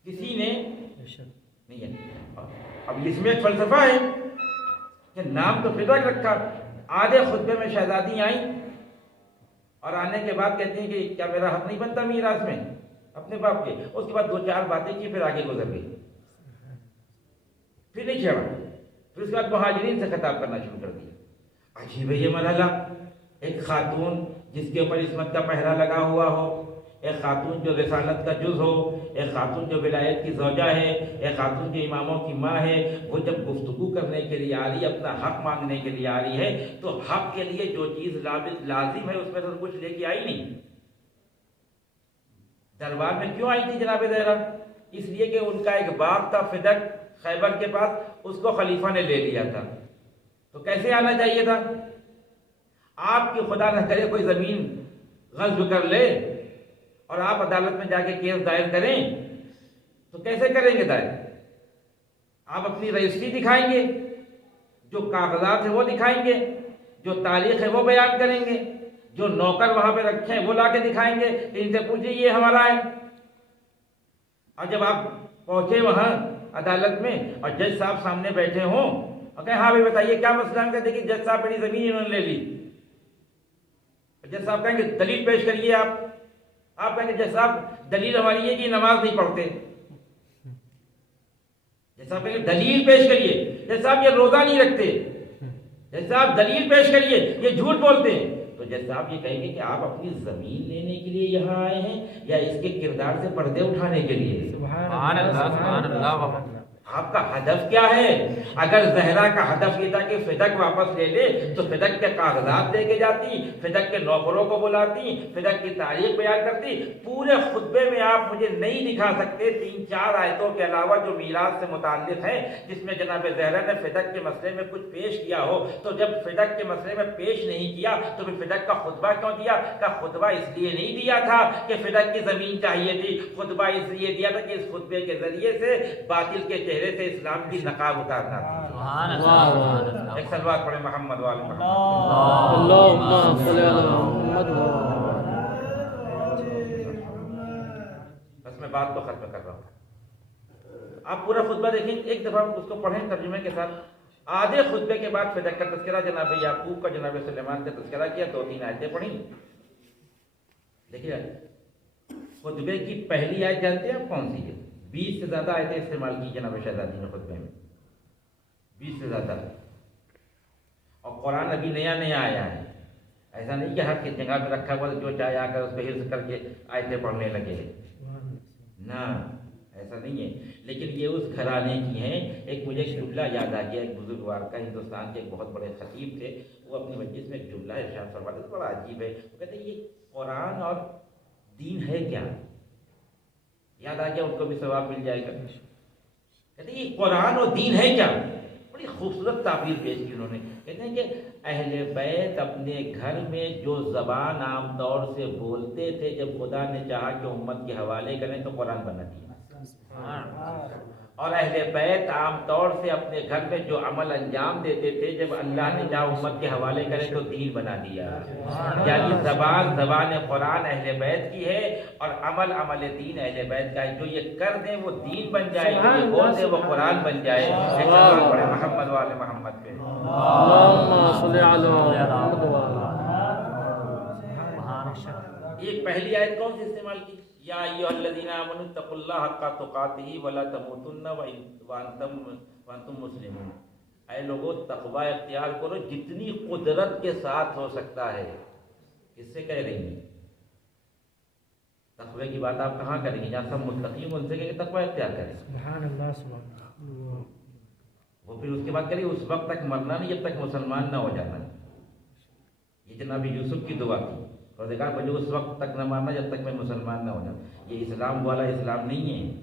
کسی نے نہیں ہے۔ اب اس میں ایک فلسفہ ہے کہ نام تو فدق رکھا، آدھے خطبے میں شہزادی آئیں اور آنے کے بعد کہتی ہیں کہ کیا میرا حق نہیں بنتا میراث میں اپنے باپ کے، اس کے بعد دو چار باتیں کی، پھر آگے گزر گئی، پھر نہیں چھیڑا، پھر اس کے بعد مہاجرین سے خطاب کرنا شروع کر دیا۔ عجیب ہے یہ مرحلہ، ایک خاتون جس کے اوپر عصمت کا پہرا لگا ہوا ہو، ایک خاتون جو رسالت کا جز ہو، ایک خاتون جو ولایت کی زوجہ ہے، ایک خاتون جو اماموں کی ماں ہے، وہ جب گفتگو کرنے کے لیے آ رہی ہے، اپنا حق مانگنے کے لیے آ رہی ہے، تو حق کے لیے جو چیز لازم ہے اس میں تو کچھ لے کے آئی نہیں۔ دربار میں کیوں آئی تھی جناب زہرا؟ اس لیے کہ ان کا ایک باغ تھا فدق خیبر کے پاس، اس کو خلیفہ نے لے لیا تھا، تو کیسے آنا چاہیے تھا؟ آپ کی خدا نہ کرے کوئی زمین غصب کر لے اور آپ عدالت میں جا کے کیس دائر کریں تو کیسے کریں گے دائر؟ آپ اپنی رجسٹری دکھائیں گے، جو کاغذات ہیں وہ دکھائیں گے، جو تاریخ ہے وہ بیان کریں گے، جو نوکر وہاں پہ رکھے ہیں وہ لا کے دکھائیں گے، ان سے پوچھیں یہ ہمارا ہے۔ اور جب آپ پہنچے وہاں عدالت میں اور جج صاحب سامنے بیٹھے ہوں اور کہیں ہاں بھائی بتائیے کیا مسئلہ ہے، دیکھیے جج صاحب میری زمین انہوں نے لے لی، جج صاحب کہیں گے دلیل پیش کریے، آپ کہیں گے جج صاحب دلیل ہماری ہے کہ نماز نہیں پڑھتے، جج صاحب کہیں گے دلیل پیش کریے، جج صاحب یہ روزہ نہیں رکھتے، جج صاحب دلیل پیش کریے یہ جھوٹ بولتے ہیں، تو جج صاحب یہ کہیں گے کہ آپ اپنی زمین لینے کے لیے یہاں آئے ہیں یا اس کے کردار سے پردے اٹھانے کے لیے؟ سبحان اللہ۔ آپ کا ہدف کیا ہے؟ اگر زہرا کا ہدف یہ تھا کہ فدق واپس لے لے تو فدق کے کاغذات لے کے جاتی، فدق کے نوکروں کو بلاتی، فدق کی تاریخ بیان کرتی۔ پورے خطبے میں آپ مجھے نہیں دکھا سکتے 3-4 آیتوں کے علاوہ جو میراث سے متعلق ہیں جس میں جناب زہرا نے فدق کے مسئلے میں کچھ پیش کیا ہو۔ تو جب فدق کے مسئلے میں پیش نہیں کیا تو پھر فدق کا خطبہ کیوں دیا؟ کا خطبہ اس لیے نہیں دیا تھا کہ فدق کی زمین چاہیے تھی، خطبہ اس لیے دیا تھا کہ اس خطبے کے ذریعے سے باطل کے چہرے سے اسلام کی نقاب اتارنا تھا۔ ایک صلوات پڑھے محمد وآل محمد۔ اللہم صلی علی محمد۔ بس میں بات تو ختم کر رہا ہوں، آپ پورا خطبہ دیکھیں، ایک دفعہ اس کو پڑھیں ترجمے کے ساتھ۔ آدھے خطبے کے بعد فدق کا تذکرہ جناب یعقوب کا، جناب سلیمان کا تذکرہ کیا، 2-3 آیتیں پڑھیں۔ دیکھیے خطبے کی پہلی آیت جانتے ہیں آپ کون سی ہے؟ 20 سے زیادہ آیتیں استعمال کی جناب شہزادی نے خطبے میں، 20 سے زیادہ، اور قرآن ابھی نیا آیا ہے، ایسا نہیں کہ ہر جگہ پہ رکھا ہوا جو چاہے آ کر اس پہ حفظ کر کے آیتیں پڑھنے لگے، نہ ایسا نہیں ہے۔ لیکن یہ اس گھرانے کی ہیں۔ ایک مجھے جملہ یاد آ گیا، ایک بزرگوار کا، ہندوستان کے ایک بہت بڑے خطیب تھے، وہ اپنی مجلس میں ایک جملہ ارشاد فرماتے تھے، بڑا عجیب ہے، وہ کہتے ہیں یہ قرآن اور دین ہے کیا؟ یاد آ گیا، ان کو بھی ثواب مل جائے گا۔ کہتے ہیں یہ قرآن اور دین ہے کیا؟ بڑی خوبصورت تعبیر پیش کی انہوں نے، کہتے ہیں کہ اہل بیت اپنے گھر میں جو زبان عام طور سے بولتے تھے، جب خدا نے چاہا کہ امت کے حوالے کریں تو قرآن بنا دیا، اور اہل بیت عام طور سے اپنے گھر میں جو عمل انجام دیتے تھے، جب اللہ نے چاہا امت کے حوالے کریں تو دین بنا دیا۔ یعنی زبان قرآن اہل بیت کی ہے اور عمل دین اہل بیت کا ہے۔ جو یہ کر دیں وہ دین بن جائے، جو یہ بول دیں وہ قرآن بن جائے۔ محمد والے محمد پہ اللہم صلی علی محمد۔ یہ پہلی آیت کون سی استعمال کی؟ یا ایھا الذین آمنوا اتقوا اللہ حق تقاتہ ولا تموتن وانتم مسلمون، اے لوگو تقوی اختیار کرو جتنی قدرت کے ساتھ ہو سکتا ہے۔ کس سے کہہ رہی ہیں؟ تقوی کی بات آپ کہاں کریں گے؟ جہاں سب متقی ہیں ان سے کہ تقوی اختیار کریں۔ سبحان اللہ سبحان اللہ۔ وہ پھر اس کے بعد کریں اس وقت تک مرنا نہیں جب تک مسلمان نہ ہو جانا۔ یہ جناب یوسف کی دعا تھی، اور دیکھا مجھے اس وقت تک نہ مارنا جب تک میں مسلمان نہ ہو جاؤں۔ یہ اسلام والا اسلام نہیں ہے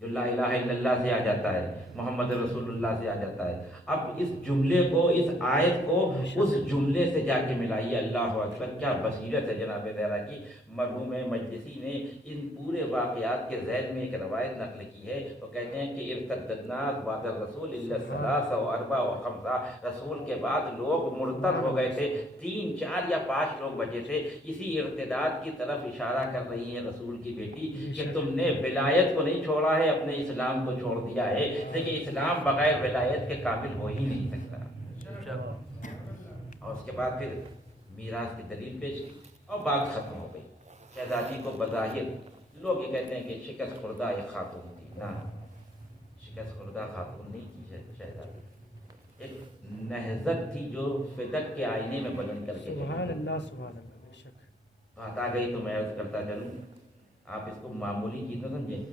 جو لا الہ الا اللہ سے آ جاتا ہے، محمد رسول اللہ سے آ جاتا ہے۔ اب اس جملے کو، اس آیت کو اس جملے سے جا کے ملائیے۔ اللہ اکبر، کیا بصیرت ہے جناب زہرا کی۔ مرحوم مجلسی نے ان پورے واقعات کے ذیل میں ایک روایت نقل کی ہے، وہ کہتے ہیں کہ ارتد الناس بعد الرسول الا ثلاث و اربع و خمسہ، رسول کے بعد لوگ مرتد ہو گئے تھے، 3 4 یا 5 لوگ بچے تھے۔ اسی ارتداد کی طرف اشارہ کر رہی ہے رسول کی بیٹی کہ تم نے ولایت کو نہیں چھوڑا ہے، اپنے اسلام کو چھوڑ دیا ہے، لیکن اسلام بغیر ولایت کے کامل ہو ہی نہیں سکتا۔ اور اس کے بعد پھر میراث کی دلیل پیش کی اور بات ختم ہو گئی۔ شہزادی کو بظاہر لوگ یہ کہتے ہیں کہ شکست خوردہ ایک خاتون تھی، نہ، شکست خوردہ خاتون نہیں تھی شہزادی، ایک نہضت تھی جو فدق کے آئینے میں بلند کر کے سبحان اللہ سبحان اللہ۔ بے شک بات آ گئی تو میں عرض کرتا چلوں، آپ اس کو معمولی چیز نہ سمجھیں۔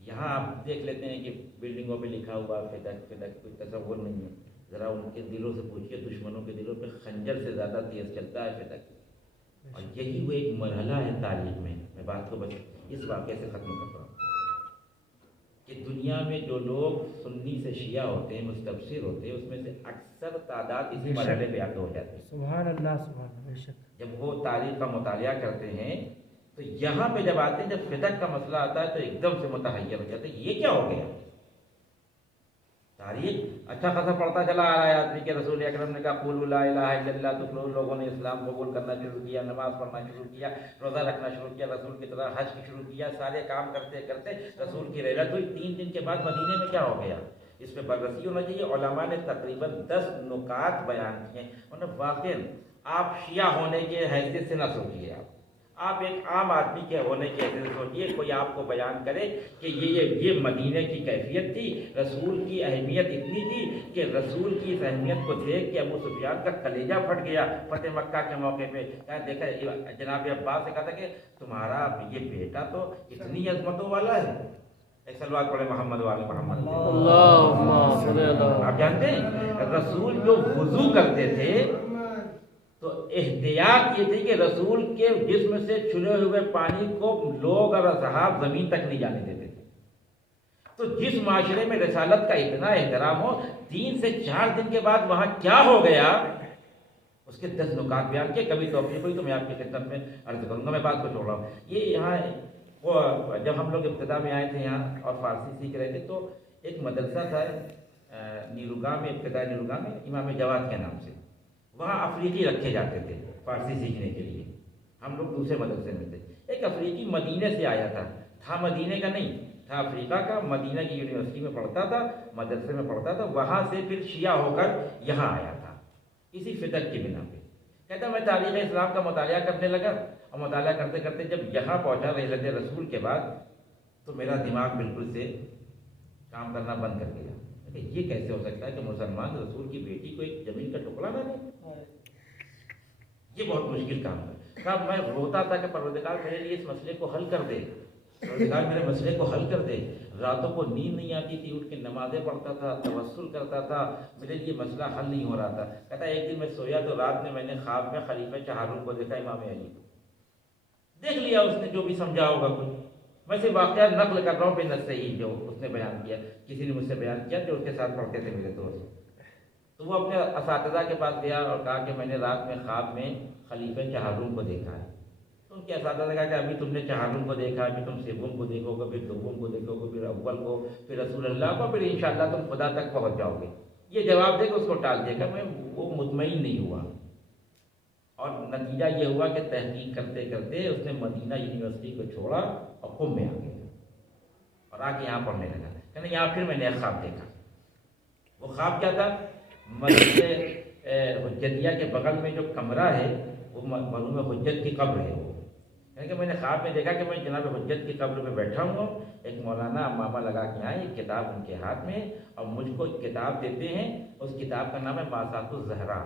یہاں آپ دیکھ لیتے ہیں کہ بلڈنگوں پہ لکھا ہوا فدق فدق، کوئی تصور نہیں ہے۔ ذرا ان کے دلوں سے پوچھیے، دشمنوں کے دلوں پہ خنجر سے زیادہ تیز چلتا ہے فدق۔ اور یہی وہ ایک مرحلہ ہے تاریخ میں بات کو بس اس واقعے سے ختم کرتا ہوں کہ دنیا میں جو لوگ سنی سے شیعہ ہوتے ہیں، مستبصر ہوتے ہیں، اس میں سے اکثر تعداد اسی مرحلے پہ آگے ہو جاتی ہے۔ سبحان اللہ سبحان اللہ۔ بے شک جب وہ تاریخ کا مطالعہ کرتے ہیں تو یہاں پہ جب آتے ہیں، جب فدق کا مسئلہ آتا ہے تو ایک دم سے متحیر ہو جاتے ہیں، یہ کیا ہو گیا؟ تاریخ اچھا خاصا پڑھتا چلا آ رہا ہے آدمی کہ رسول اکرم نے کہا قولوا لا الہ الا اللہ، تو لوگوں نے اسلام قبول کرنا شروع کیا، نماز پڑھنا شروع کیا، روزہ رکھنا شروع کیا، رسول کی طرح حج شروع کیا، سارے کام کرتے کرتے رسول کی رحلت ہوئی۔ 3 دن کے بعد مدینے میں کیا ہو گیا؟ اس پہ بررسی ہونا چاہیے۔ علماء نے تقریباً 10 نکات بیان کیے ہیں۔ واقعی آپ شیعہ ہونے کے حیثیت سے نہ سوچیے، آپ ایک عام آدمی کے ہونے کی حیثیت سے سوچیے، کوئی آپ کو بیان کرے کہ یہ مدینے کی کیفیت تھی، رسول کی اہمیت اتنی تھی کہ رسول کی اس اہمیت کو دیکھ کے ابو سفیان کا کلیجہ پھٹ گیا فتح مکہ کے موقع پہ۔ دیکھا جناب عباس سے کہا تھا کہ تمہارا یہ بیٹا تو اتنی عظمتوں والا ہے۔ ایک سلوات پڑھے محمد والے محمد۔ آپ جانتے ہیں رسول جو وضو کرتے تھے تو احتیاط یہ تھی کہ رسول کے جسم سے چھنے ہوئے پانی کو لوگ اور اصحاب زمین تک نہیں جانے دیتے تھے۔ تو جس معاشرے میں رسالت کا اتنا احترام ہو، 3 سے 4 دن کے بعد وہاں کیا ہو گیا اس کے 10 نکات بیان کیے۔ کبھی توفیق ہوئی تو میں آپ کی خدمت میں عرض کروں گا، میں بات کو چھوڑ رہا ہوں۔ یہ یہاں وہ جب ہم لوگ ابتدا میں آئے تھے یہاں اور فارسی سیکھ رہے تھے تو ایک مدرسہ تھا نیروگاہ میں، ابتدائی نیروگاہ میں، امام جواد کے نام سے۔ وہاں افریقی رکھے جاتے تھے فارسی سیکھنے کے لیے، ہم لوگ دوسرے مدرسے میں تھے۔ ایک افریقی مدینے سے آیا تھا مدینے کا نہیں تھا، افریقہ کا، مدینہ کی یونیورسٹی میں پڑھتا تھا، مدرسے میں پڑھتا تھا، وہاں سے پھر شیعہ ہو کر یہاں آیا تھا اسی فدق کی بنا پہ۔ کہتا میں تاریخ اسلام کا مطالعہ کرنے لگا، اور مطالعہ کرتے کرتے جب یہاں پہنچا رحلت رسول کے بعد تو میرا دماغ بالکل سے کام کرنا بند کر گیا۔ یہ کیسے ہو سکتا ہے کہ مسلمان رسول کی بیٹی کو ایک زمین کا ٹکڑا نہ دے؟ یہ بہت مشکل کام ہے۔ کب میں روتا تھا کہ پروردگار میرے لیے اس مسئلے کو حل کر دے، پروردگار میرے مسئلے کو حل کر دے۔ راتوں کو نیند نہیں آتی تھی، اٹھ کے نمازیں پڑھتا تھا، توسل کرتا تھا، میرے لیے مسئلہ حل نہیں ہو رہا تھا۔ کہتا ایک دن میں سویا تو رات میں نے خواب میں خلیفہ چہارم کو دیکھا، امام علی کو دیکھ لیا، اس نے جو بھی سمجھا ہوگا کچھ، میں سے واقعات نقل کر رہا ہوں بے نص صحیح جو اس نے بیان کیا، کسی نے مجھ سے بیان کیا جو اس کے ساتھ پڑھتے تھے میرے دوست۔ تو وہ اپنے اساتذہ کے پاس گیا اور کہا کہ میں نے رات میں خواب میں خلیفہ چہارم کو دیکھا ہے۔ تو ان کے اساتذہ نے کہا کہ ابھی تم نے چہارم کو دیکھا، ابھی تم سیبم کو دیکھو گے، پھر دوم کو دیکھو گے، پھر اول کو، پھر رسول اللہ کو، پھر انشاءاللہ تم خدا تک پہنچ جاؤ گے۔ یہ جواب دے کے اس کو ٹال دے گا۔ میں وہ مطمئن نہیں ہوا، اور نتیجہ یہ ہوا کہ تحقیق کرتے کرتے اس نے مدینہ یونیورسٹی کو چھوڑا اور قم میں آ گیا اور آ کے یہاں پڑھنے لگا۔ کہنا یہاں پھر میں نے ایک خواب دیکھا۔ وہ خواب کیا تھا؟ مسجد حجتیہ کے بغل میں جو کمرہ ہے وہ مرحوم حجت کی قبر ہے، یعنی کہ میں نے خواب میں دیکھا کہ میں جناب حجت کی قبر میں بیٹھا ہوں، ایک مولانا ماما لگا کے آئے، ایک کتاب ان کے ہاتھ میں، اور مجھ کو ایک کتاب دیتے ہیں، اس کتاب کا نام ہے ماسات الزہرا،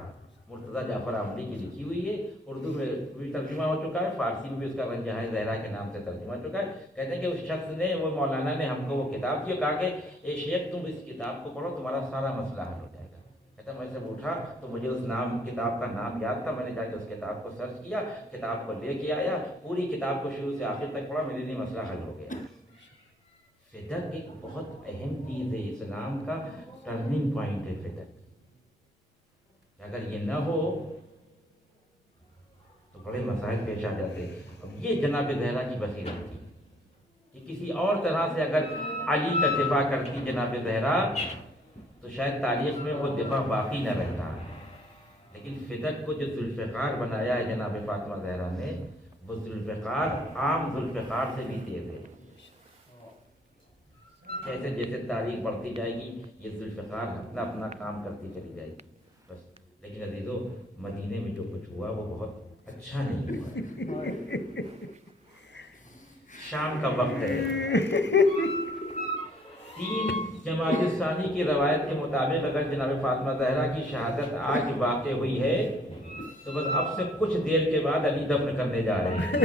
مرتضیٰ جعفر آملی کی لکھی ہوئی ہے، اردو میں بھی ترجمہ ہو چکا ہے، فارسی میں بھی اس کا رنجہائے زہرا کے نام سے ترجمہ ہو چکا ہے۔ کہتے ہیں کہ اس شخص نے، وہ مولانا نے ہم کو وہ کتاب کی، کہا کہ اے شیخ تم اس کتاب کو پڑھو، تمہارا سارا مسئلہ حل ہو جائے گا۔ کہتا میں جب اٹھا تو مجھے اس کتاب کا نام یاد تھا، میں نے جا کے اس کتاب کو سرچ کیا، کتاب کو لے کے آیا، پوری کتاب کو شروع سے آخر تک پڑھا، میرے لیے مسئلہ حل ہو گیا۔ فدق ایک بہت اہم چیز ہے، اسلام کا ٹرننگ پوائنٹ ہے فدق۔ اگر یہ نہ ہو تو بڑے مسائل پیش آ جاتے ہیں۔ اب یہ جناب زہرا کی بصیرت تھی کہ کسی اور طرح سے اگر علی کا دفاع کرتی جناب زہرا تو شاید تاریخ میں وہ دفاع باقی نہ رہتا، لیکن فدق کو جو ذوالفقار بنایا ہے جناب فاطمہ زہرا نے، وہ ذوالفقار عام ذوالفقار سے بھی تیز ہے۔ جیسے جیسے تاریخ بڑھتی جائے گی یہ ذوالفقار اپنا اپنا کام کرتی چلی جائے گی بس۔ لیکن عزیزو، مدینے میں جو کچھ ہوا وہ بہت اچھا نہیں ہوا۔ شام کا وقت ہے، 3 جمادی الثانی کی روایت کے مطابق اگر جناب فاطمہ زہرا کی شہادت آج واقع ہوئی ہے تو بس اب سے کچھ دیر کے بعد علی دفن کرنے جا رہے ہیں۔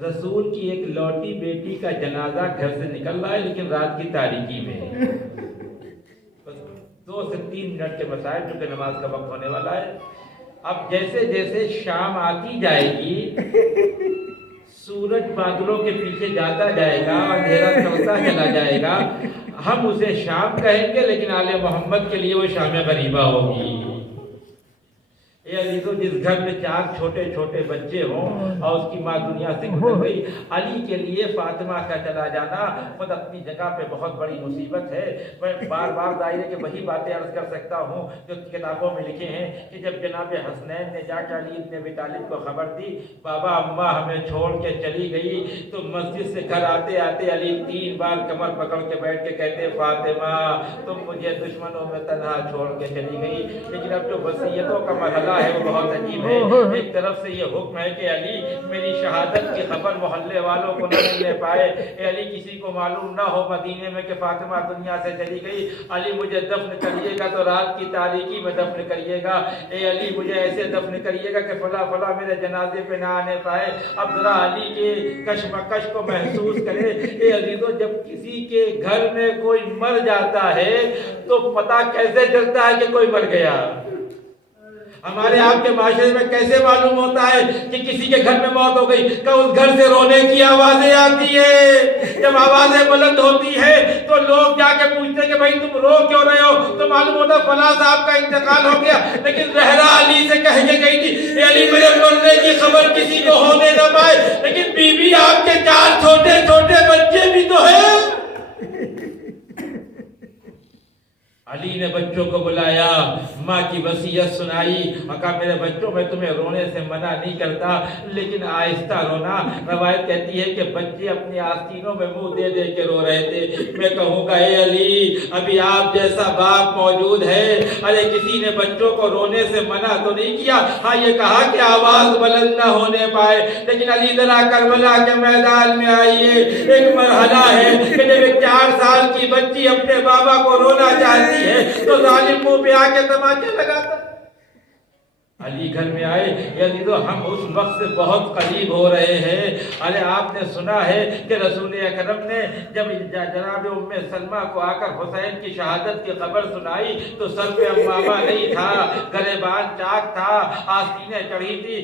رسول کی ایک لوٹی بیٹی کا جنازہ گھر سے نکل رہا ہے، لیکن رات کی تاریکی میں 2 سے 3 منٹ کے مسائل، چونکہ نماز کا وقت ہونے والا ہے۔ اب جیسے جیسے شام آتی جائے گی، سورج بادلوں کے پیچھے جاتا جائے گا، اندھیرا چلتا چلا جائے گا، ہم اسے شام کہیں گے، لیکن آل محمد کے لیے وہ شام غریبہ ہوگی۔ اے عزیزو، جس گھر میں 4 چھوٹے چھوٹے بچے ہوں اور اس کی ماں دنیا سے گزر گئی، علی کے لیے فاطمہ کا چلا جانا خود اپنی جگہ پہ بہت بڑی مصیبت ہے۔ میں بار بار ظاہر ہے کہ وہی باتیں عرض کر سکتا ہوں جو کتابوں میں لکھے ہیں کہ جب جناب حسنین نے جا کر علی ابن ابی طالب کو خبر دی بابا اماں ہمیں چھوڑ کے چلی گئی، تو مسجد سے گھر آتے آتے علی 3 بار کمر پکڑ کے بیٹھ کے کہتے فاطمہ تم مجھے دشمنوں میں تنہا چھوڑ کے چلی گئی۔ لیکن اب جو وصیتوں کا مرحلہ ہے وہ بہت عجیب ہے۔ ایک طرف سے یہ حکم ہے کہ علی میری شہادت کی خبر محلے والوں کو نہ ملنے پائے، اے علی کسی کو معلوم نہ ہو مدینے میں کہ فاطمہ دنیا سے چلی گئی، علی مجھے دفن کریے گا تو رات کی تاریکی میں دفن کریے گا، اے علی مجھے ایسے دفن کریے گا کہ فلاں فلاں میرے جنازے پہ نہ آنے پائے۔ اب ذرا علی کے کشمکش کو محسوس کرے۔ اے عزیزو، جب کسی کے گھر میں کوئی مر جاتا ہے تو پتہ کیسے چلتا ہے کہ کوئی مر گیا؟ ہمارے آپ کے معاشرے میں کیسے معلوم ہوتا ہے کہ کسی کے گھر میں موت ہو گئی؟ کہ اس گھر سے رونے کی آوازیں آتی ہے۔ جب آوازیں بلند ہوتی ہے تو لوگ جا کے پوچھتے ہیں کہ بھائی تم رو کیوں رہے ہو؟ تو معلوم ہوتا ہے فلاں صاحب کا انتقال ہو گیا۔ لیکن زہرا علی سے کہہ کے گئی تھی اے علی میرے مرنے کی خبر کسی کو ہونے نہ پائے، لیکن بی بی آپ کے 4 چھوٹے چھوٹے بچے بھی تو ہیں۔ علی نے بچوں کو بلایا، ماں کی وصیت سنائی اور کہا میرے بچوں میں تمہیں رونے سے منع نہیں کرتا، لیکن آہستہ رونا۔ روایت کہتی ہے کہ بچے اپنے آستینوں میں منہ دے دے کے رو رہے تھے۔ میں کہوں گا اے علی ابھی آپ جیسا باپ موجود ہے، ارے کسی نے بچوں کو رونے سے منع تو نہیں کیا، ہاں یہ کہا کہ آواز بلند نہ ہونے پائے۔ لیکن علی ذرا کربلا کے میدان میں آئیے، ایک مرحلہ ہے کہ جب ایک 4 سال کی بچی اپنے بابا کو رونا چاہتی ہے تو ظالم منہ پہ آ کے تماچے لگاتا۔ علی گھر میں آئے، یا عزیزو ہم اس وقت سے بہت قریب ہو رہے ہیں۔ ارے آپ نے سنا ہے کہ رسول اکرم نے جب جناب ام سلمہ کو آ کر حسین کی شہادت کی خبر سنائی تو سر پہ امامہ نہیں تھا، گریبان چاک تھا، آستینیں چڑھی تھی۔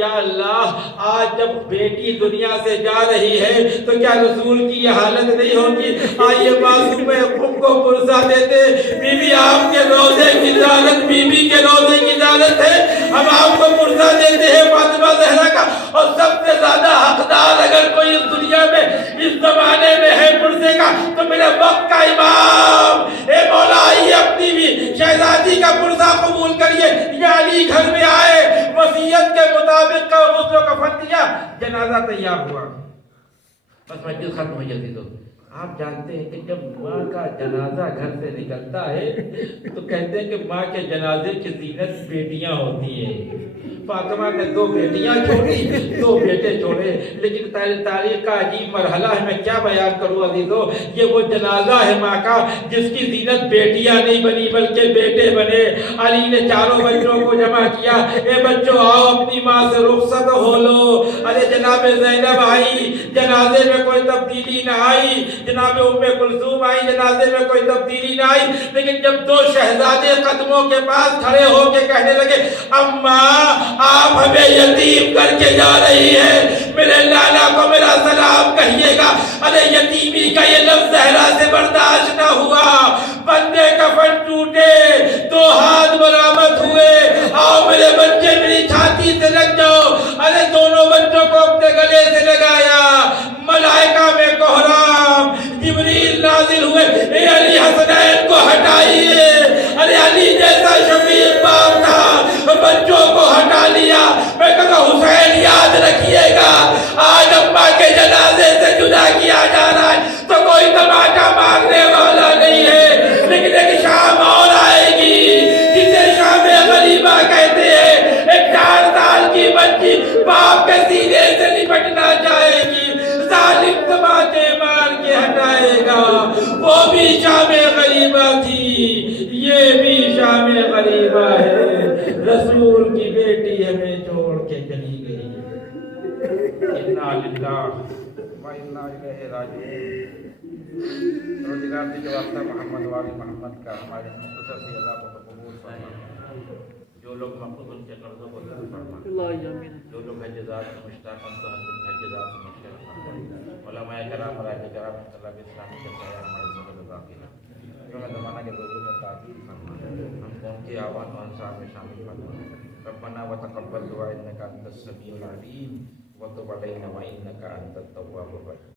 یا اللہ، آج جب بیٹی دنیا سے جا رہی ہے تو کیا رسول کی یہ حالت نہیں ہوگی؟ آئیے معصوم خم کو پرسا دیتے، بی بی آپ کے روزے کی زیارت، بی بی کے روزے کی زیارت ہے، ہم آپ کو پرسا دیتے ہیں فاطمہ زہرا کا۔ اور سب سے زیادہ حقدار اگر کوئی اس دنیا میں اس زمانے میں ہے پرسے کا تو میرے وقت کا امام، اے مولا آئیے اپنی بھی شہزادی کا پرسا قبول کریے۔ یا علی گھر میں آئے، وصیت کے مطابق کا غسل و کفن دیا، جنازہ تیار ہوا، بس مجلس ختم ہو جاتی۔ تو آپ جانتے ہیں کہ جب ماں کا جنازہ گھر سے نکلتا ہے تو کہتے ہیں کہ ماں کے جنازے کی زینت بیٹیاں ہوتی ہیں۔ فاطمہ نے 2 بیٹیاں چھوڑی 2 بیٹے چھوڑے، لیکن تاریخ کا عجیب مرحلہ ہے، میں کیا بیان کروں عزیزو، یہ وہ جنازہ ہے ماں کا جس کی زینت بیٹیاں نہیں بنی بلکہ بیٹے بنے۔ علی نے 4 بچوں کو جمع کیا، اے بچوں آؤ اپنی ماں سے رخصت ہو لو۔ ارے جناب زینب آئی، جنازے میں کوئی تبدیلی نہ آئی، جناب ام کلثوم آئی، جنازے میں کوئی تبدیلی نہ آئی، لیکن جب 2 شہزادے قدموں کے پاس کھڑے ہو کے کہنے لگے اماں آپ ہمیں یتیم کر کے جا رہی ہیں، میرے لالا کو میرا سلام کہیے گا۔ ارے یتیمی کا یہ لفظ زہرا سے برداشت نہ ہوا، بندے کفن ٹوٹے، 2 ہاتھ برآمد ہوئے، آؤ میرے بچے میری چھاتی سے لگ جاؤ۔ ارے دونوں بچوں کو اپنے گلے سے لگایا، ملائکہ میں کوہرام، جبریل نازل ہوئے، اے علی حسنین کو ہٹائیے۔ ارے علی جیسا شفیق باپ تھا، بچوں کو ہٹا لیا۔ میں کہا حسین یاد رکھیے گا، آج اماں کے جنازے سے جدا کیا جا رہا ہے تو کوئی تماشا مانگنے والا نہیں ہے، لیکن ایک شام اور آئے گی جسے شام غریبہ کہتے ہیں۔ ایک 4 سال کی بچی باپ کے سینے سے لپٹنا چاہے گی، ظالم تماچے مار کے ہٹائے گا۔ وہ بھی شام غریبہ تھی، یہ بھی شام غریبہ ہے۔ رسول کی بیٹی ہمیں چھوڑ کے چلی گئی ہے۔ انا للہ و انا الیہ راجعون۔ روزگار سے جو واسطہ محمد والی محمد کا ہمارے مختصر سی ادا کو قبول فرما۔ جو لوگ مقبول ان کے قرضوں کو دور فرما، جو لوگ حجزات سے مشتاق ان کو حجزات سے مشتاق فرما۔ علماء کرام مراجع کرام طلب اسلامی کے سایہ ہمارے سبب باقی ہے، جو میں زمانہ کے لوگوں میں تعبیر فرما، ہم قوم کی آوان و انصار میں شامل فرما۔ ربنا وتقبل دعاء انك انت السميع العليم وتب علينا وانك انت التواب الرحيم۔